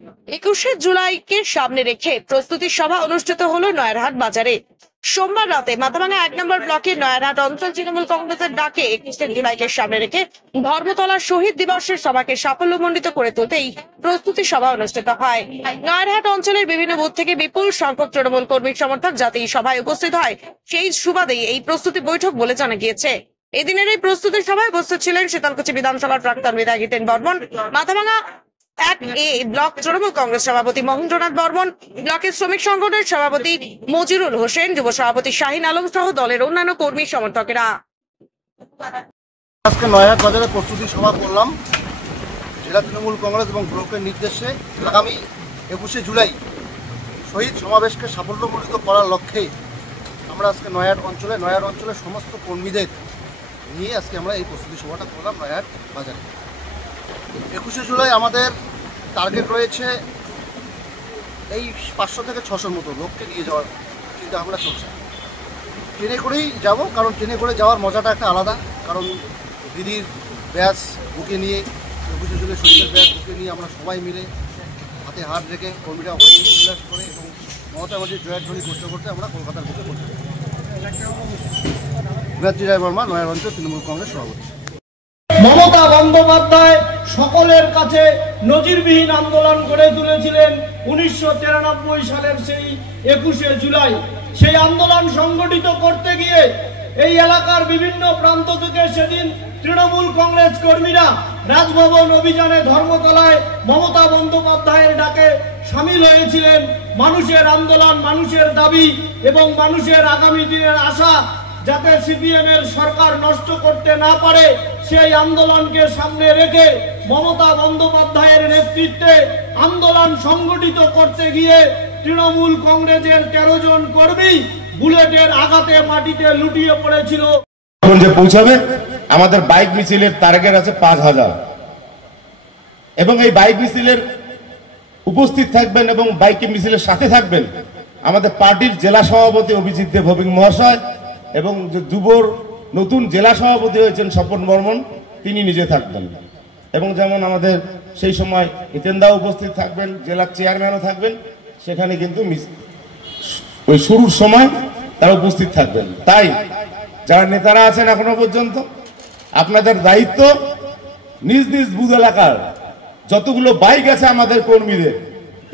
21শে জুলাইকে সামনে রেখে প্রস্তুতি সভা অনুষ্ঠিত হলো নয়ারহাট বাজারে। সোমবার রাতে মাথাভাঙা 1 নম্বর ব্লকের নয়ারহাট অঞ্চল তৃণমূল কংগ্রেসের ডাকে 21শে জুলাইকে সামনে রেখে ধর্মতলা শহীদ দিবসের সভাকে সাফল্যমণ্ডিত করে তুলতেই প্রস্তুতি সভা অনুষ্ঠিত হয়। নয়ারহাট অঞ্চলের বিভিন্ন বুথ থেকে বিপুল সংখ্যক তৃণমূল কর্মীর সমর্থক যাতে এই সভায় উপস্থিত হয়, সেই সুবাদেই এই প্রস্তুতি বৈঠক বলে জানা গিয়েছে। এদিনের এই প্রস্তুতি সভায় উপস্থিত ছিলেন শীতলকুচি বিধানসভার প্রাক্তন বিধায়ক হিতেন বর্মন, মাথাভাঙা 1A ব্লক তৃণমূল কংগ্রেস সভাপতি মহেন্দ্রনাথ বর্মন, ব্লকের শ্রমিক সংগঠনের সভাপতি মজিরুল হোসেন, যুব সভাপতি শাহিন আলম সহ দলের অন্যান্য কর্মী সমর্থকেরা। আজকে নয়ারহাট বাজারে প্রস্তুতি সভা করলাম জেলা তৃণমূল কংগ্রেস এবং ব্লকের নির্দেশে আগামী 21শে জুলাই শহীদ সমাবেশকে সাফল্যমণ্ডিত করার লক্ষ্যে আমরা আজকে নয়ারহাট অঞ্চলের সমস্ত কর্মীদের নিয়ে আজকে আমরা এই প্রস্তুতি সভাটা করলাম নয়ারহাট বাজারে। 21শে জুলাই আমাদের টার্গেট রয়েছে এই 500 থেকে 600 মতো লোককে নিয়ে যাওয়ার চিন্তা ভাবনা চলছে। ট্রেনে করেই যাব, কারণ ট্রেনে করে যাওয়ার মজাটা একটা আলাদা। কারণ দিদির ব্যাচ বুকে নিয়ে 21শে জুলাই শহীদের ব্যাচ বুকে নিয়ে আমরা সবাই মিলে হাতে হাত রেখে কর্মীরা উল্লাস করে এবং মমতা ব্যানার্জির জয়ধ্বনি করতে করতে আমরা কলকাতার বুকে করতে পারি। রায় বর্মা, নয়ারহাট অঞ্চল তৃণমূল কংগ্রেস সভাপতি। মমতা বন্দ্যোপাধ্যায় সকলের কাছে নজিরবিহীন আন্দোলন গড়ে তুলেছিলেন 1993 সালের সেই 21শে জুলাই। সেই আন্দোলন সংগঠিত করতে গিয়ে এই এলাকার বিভিন্ন প্রান্ত থেকে সেদিন তৃণমূল কংগ্রেস কর্মীরা রাজভবন অভিযানে ধর্মতলায় মমতা বন্দ্যোপাধ্যায়ের ডাকে সামিল হয়েছিলেন। মানুষের আন্দোলন, মানুষের দাবি এবং মানুষের আগামী দিনের আশা যাতে সিপিএম এর সরকার নষ্ট করতে না পারে, সেই আন্দোলনকে সামনে রেখে মমতা বন্দ্যোপাধ্যায়ের নেতৃত্বে আন্দোলন সংগঠিত করতে গিয়ে তৃণমূল কংগ্রেসের 13 জন কর্মী বুলেটের আঘাতে মাটিতে লুটিয়ে পড়েছিল। যে পৌঁছাবে আমাদের বাইক মিছিলের টার্গেট আছে 5000 এবং এই বাইক মিছিলের উপস্থিত থাকবেন এবং বাইক মিছিলের সাথে থাকবেন আমাদের পার্টির জেলা সভাপতি অভিজিৎ দেব ভৌমিক মহাশয় এবং যুবর নতুন জেলা সভাপতি হয়েছেন স্বপন বর্মন, তিনি নিজে থাকবেন। এবং যেমন আমাদের সেই সময় হিতেনদা উপস্থিত থাকবেন, জেলার চেয়ারম্যানও থাকবেন, সেখানে কিন্তু ওই শুরুর সময় তারা উপস্থিত থাকবেন। তাই যারা নেতারা আছেন এখনো পর্যন্ত আপনাদের দায়িত্ব নিজ নিজ বুথ এলাকার যতগুলো বাইক আছে আমাদের কর্মীদের,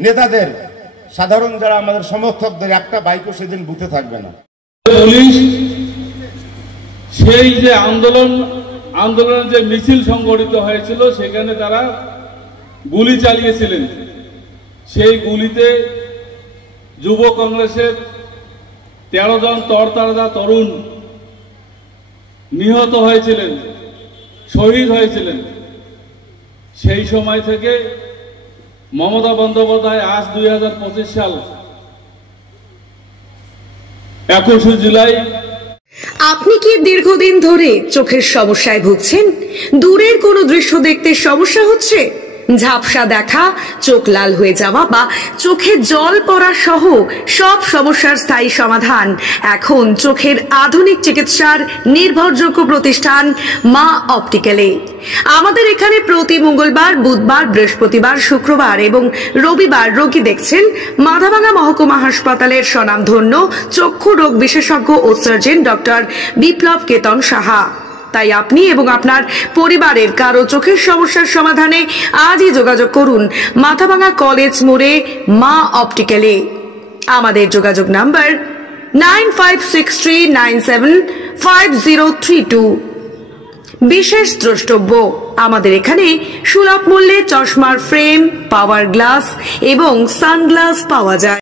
নেতাদের, সাধারণ যারা আমাদের সমর্থকদের, একটা বাইকও সেদিন বুথে থাকবে না। পুলিশ সেই যে আন্দোলনের যে মিছিল সংগঠিত হয়েছিল সেখানে তারা গুলি চালিয়েছিলেন। সেই গুলিতে যুব কংগ্রেসের 13 জন তরতাজা তরুণ নিহত হয়েছিলেন, শহীদ হয়েছিলেন। সেই সময় থেকে মমতা বন্দ্যোপাধ্যায় আজ 2025 সাল 21শে জুলাই। আপনি কি দীর্ঘদিন ধরে চোখের সমস্যায় ভুগছেন? দূরের কোনো দৃশ্য দেখতে সমস্যা হচ্ছে? ঝাপসা দেখা, চোখ লাল হয়ে যাওয়া বা চোখে জল পড়া সহ সব সমস্যার স্থায়ী সমাধান এখন চোখের আধুনিক চিকিৎসার নির্ভরযোগ্য প্রতিষ্ঠান মা অপটিক্যালে। আমাদের এখানে প্রতি মঙ্গলবার, বুধবার, বৃহস্পতিবার, শুক্রবার এবং রবিবার রোগী দেখছেন মাথাভাঙা মহকুমা হাসপাতালের স্বনামধন্য চক্ষু রোগ বিশেষজ্ঞ ও সার্জন ডক্টর বিপ্লব কেতন সাহা। তাই আপনি এবং আপনার পরিবারের কারো চোখের সমস্যার সমাধানে আজই যোগাযোগ করুন মাথাভাঙা কলেজ মোড়ে মা অপটিক্যালে। আমাদের যোগাযোগ নাম্বার 9563975032। বিশেষ দ্রষ্টব্য, আমাদের এখানে সুলভ মূল্যে চশমার ফ্রেম, পাওয়ার গ্লাস এবং সানগ্লাস পাওয়া যায়।